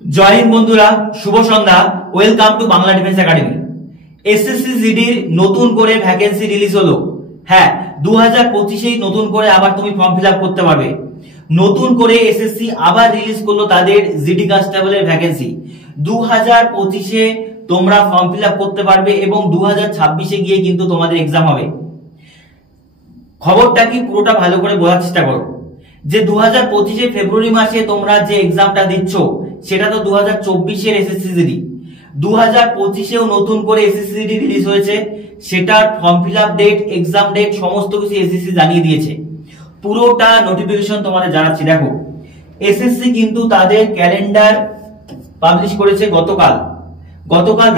জয় হিন্দ বন্ধুরা, শুভ সন্ধ্যা। Welcome to Bangla Defence Academy. SSC জিডির নতুন করে ভ্যাকেন্সি রিলিজ হলো। হ্যাঁ, 2025 নতুন করে আবার তুমি ফর্ম ফিল আপ করতে পারবে। নতুন করে এসএসসি আবার রিলিজ করলো তাদের জিডি কনস্টেবলের ভ্যাকেন্সি। 2025 তোমরা ফর্ম ফিল আপ করতে পারবে এবং 2026 গিয়ে কিন্তু তোমাদের এক্সাম হবে। খবরটা কি পুরোটা ভালো করে বোঝার চেষ্টা করো। যে 2025 ফেব্রুয়ারি মাসে তোমরা যে এক্সামটা দিচ্ছ সেটা তো 2024 এসএসসি জিডি। 2025 নতুন করে এসএসসি জিডি রিলিজ হয়েছে, সেটার form fill up date, exam date সমস্ত কিছু এসএসসি জানিয়ে দিয়েছে। পুরোটা নোটিফিকেশন তোমাদের জানাচ্ছি। দেখো, এসএসসি কিন্তু তাদের ক্যালেন্ডার পাবলিশ করেছে গতকাল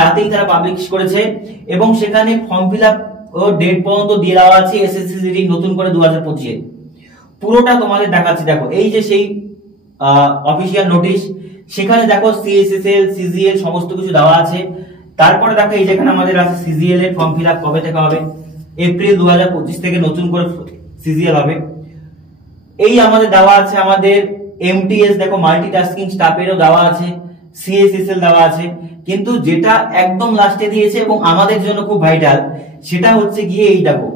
রাতেই তারা পাবলিশ করেছে এবং সেখানে ফর্ম ফিল আপ ডেট পর্যন্ত দিয়ে দেওয়া আছে এসএসসি জিডি নতুন করে 2025 পুরোটা তোমাদের দেখাচ্ছি। দেখো, এই যে সেই অফিসিয়াল নোটিশ, সেখানে দেখো সিএসএসএল, সিজিএল সমস্ত কিছু দেওয়া আছে। তারপরে দেখো এই যেখানে আমাদের আছে সিজিএল এর ফর্ম ফিল আপ কবে থেকে হবে, এপ্রিল 2025 থেকে নতুন করে সিজিএল হবে। এই আমাদের দেওয়া আছে আমাদের এমটিএস, দেখো মাল্টিটাস্কিং স্টাফেরও দেওয়া আছে, সিএসএসএল দেওয়া আছে। কিন্তু যেটা একদম লাস্টে দিয়েছে এবং আমাদের জন্য খুব ভাইটাল, সেটা হচ্ছে গিয়ে এই দেখো,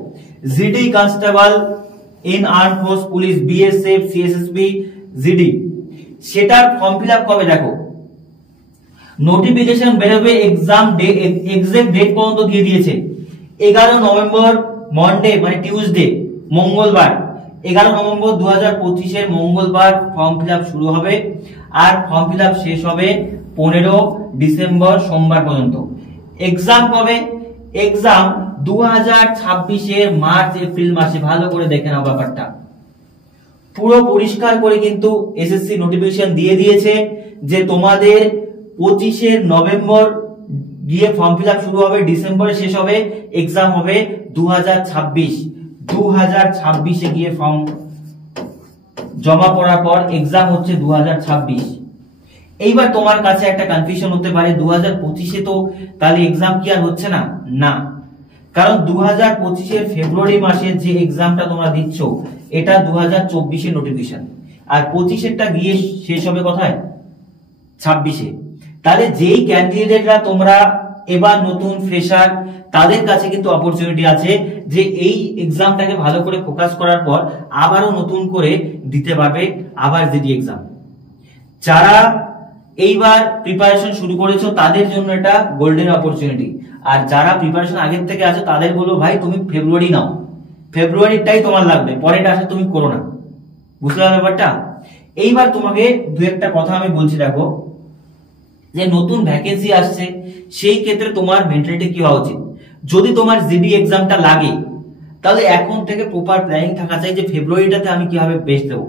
GD constable in arm force police, BSF, CSSB, GD, সেটার ফর্ম ফিল আপ কবে দেখো নোটিফিকেশন বেরোবে, এক্সাম ডে এক্সাক্ট ডেট পর্যন্ত দিয়ে দিয়েছে। 11 নভেম্বর মন্ডে মানে টিউসডে, মঙ্গলবার 11 নভেম্বর 2025 মঙ্গলবার ফর্ম ফিল আপ শুরু হবে আর ফর্ম ফিল আপ শেষ হবে 15 ডিসেম্বর সোমবার পর্যন্ত। এক্সাম কবে? এক্সাম 2026 মার্চ এপ্রিল মাসে। ভালো করে দেখে নাও ব্যাপারটা, পুরো পরিষ্কার করে কিন্তু এসএসসি নোটিফিকেশন দিয়ে দিয়েছে যে তোমাদের 25 নভেম্বর গিয়ে ফর্ম ফিল আপ শুরু হবে, ডিসেম্বরে শেষ হবে, এক্সাম হবে 2026 গিয়ে ফর্ম জমা পড়ার পর এক্সাম হচ্ছে 2026। এইবার তোমার কাছে একটা কনফিউশন হতে পারে, 2025 তো তাহলে এক্সাম কি আর হচ্ছে না? না, কারণ 2025 ফেব্রুয়ারি মাসের যে এক্সামটা তোমরা দিচ্ছ এটা 2024 নোটিফিকেশন, আর 25 গিয়ে শেষ হবে কোথায়? 26। তাহলে যেই ক্যান্ডিডেটরা তোমরা এবার নতুন ফ্রেশার, তাদের কাছে কিন্তু অপরচুনিটি আছে যে এই এক্সামটাকে ভালো করে ফোকাস করার পর আবারও নতুন করে দিতে পারবে আবার জিডি এক্সাম। যারা এইবার প্রিপারেশন শুরু করেছো তাদের জন্য এটা গোল্ডেন অপরচুনিটি, আর যারা প্রিপারেশন আগের থেকে আছে তাদের বলবো ভাই তুমি ফেব্রুয়ারি নাও, ফেব্রুয়ারিটাই তোমার লাগবে, পরেটা আসলে তুমি করো না। বুঝতে পারলে ব্যাপারটা? এইবার তোমাকে দু একটা কথা আমি বলছি। দেখো, যে নতুন ভ্যাকেন্সি আসছে সেই ক্ষেত্রে তোমার মেন্টালিটি কি হওয়া উচিত। যদি তোমার জিডি এক্সামটা লাগে তাহলে এখন থেকে প্রপার প্ল্যানিং থাকা চাই যে ফেব্রুয়ারিটাতে আমি কিভাবে বেস্ট দেবো।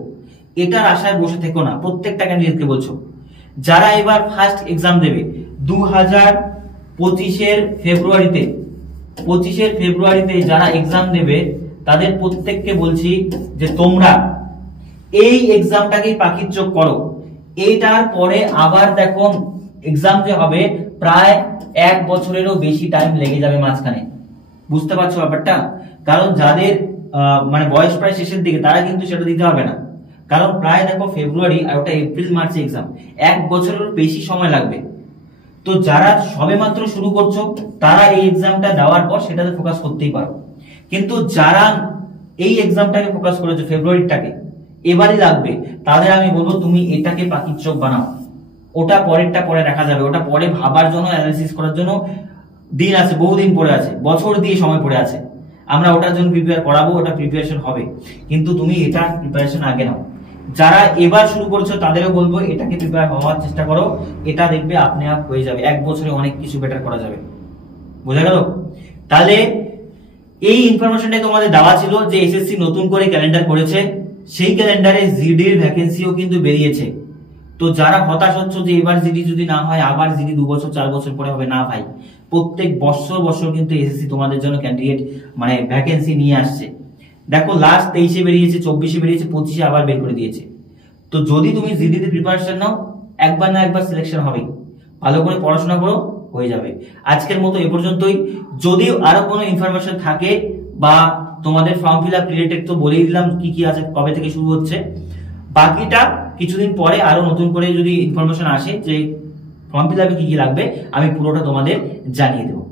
এটার আশায় বসে থেকো না। প্রত্যেকটা ক্যান্ডিডেটকে বলছো যারা এবার ফার্স্ট এক্সাম দেবে 2025 ফেব্রুয়ারিতে যারা এক্সাম দেবে তাদের প্রত্যেককে বলছি যে তোমরা এই এক্সামটাকে পাখির চোখ করো। এইটার পরে আবার দেখো এক্সাম যে হবে প্রায় 1 বছরেরও বেশি টাইম লেগে যাবে মাঝখানে। বুঝতে পারছো ব্যাপারটা? কারণ যাদের মানে বয়স প্রায় শেষের দিকে তারা কিন্তু সেটা দিতে হবে না, কারণ প্রায় দেখো ফেব্রুয়ারি আর ওটা এপ্রিল মার্চে এক্সাম, 1 বছরের বেশি সময় লাগবে। তো যারা সবে মাত্র শুরু করছো তারা এই এক্সামটা দেওয়ার পর সেটাতে ফোকাস করতেই পারো। কিন্তু যারা এই এক্সামটাকে ফোকাস করেছো, ফেব্রুয়ারিটাকে এবারই লাগবে, তাদের আমি বলবো তুমি এটাকে পাখির চোখ বানাও। ওটা পরেরটা পরে দেখা যাবে, ওটা পরে ভাবার জন্য, অ্যানালিসিস করার জন্য দিন আছে, বহুদিন পরে আছে, বছর দিয়ে সময় পড়ে আছে। আমরা ওটার জন্য প্রিপেয়ার করাবো, ওটা প্রিপারেশন হবে, কিন্তু তুমি এটা প্রিপারেশন আগে নাও। যারা এবার শুরু করছো তাদেরও বলবো এটাকে প্রিপেয়ার হওয়ার চেষ্টা করো, এটা দেখবে আপনি আপ হয়ে যাবে, 1 বছরে অনেক কিছু বেটার করা যাবে। বোঝা গেল? তাহলে এই ইনফরমেশনটাই তোমাদের দেওয়া ছিল যে এসএসসি নতুন করে ক্যালেন্ডার করেছে, সেই ক্যালেন্ডারে জিডির ভ্যাকেন্সিও কিন্তু বেরিয়েছে। তো যারা হতাশ হচ্ছে যে এবার জিডি যদি না হয় আবার জিডি 2 বছর 4 বছর পরে হবে, না ভাই, প্রত্যেক বছর কিন্তু এসএসসি তোমাদের জন্য ক্যান্ডিডেট মানে ভ্যাকেন্সি নিয়ে আসছে। দেখো, লাস্ট 23 বেরিয়েছে, 24 বেরিয়েছে, 25 আবার বের করে দিয়েছে। তো যদি তুমি জিডিতে প্রিপারেশন নাও, একবার না একবার সিলেকশন হবে। ভালো করে পড়াশোনা করো, হয়ে যাবে। আজকের মতো এ পর্যন্তই। যদি আরো কোনো ইনফরমেশন থাকে বা তোমাদের ফর্ম ফিল আপ রিলেটেড তো বলেই দিলাম কি কি আছে, কবে থেকে শুরু হচ্ছে, বাকিটা কিছুদিন পরে আরো নতুন করে যদি ইনফরমেশন আসে যে ফর্ম ফিল আপে কি কি লাগবে, আমি পুরোটা তোমাদের জানিয়ে দেবো।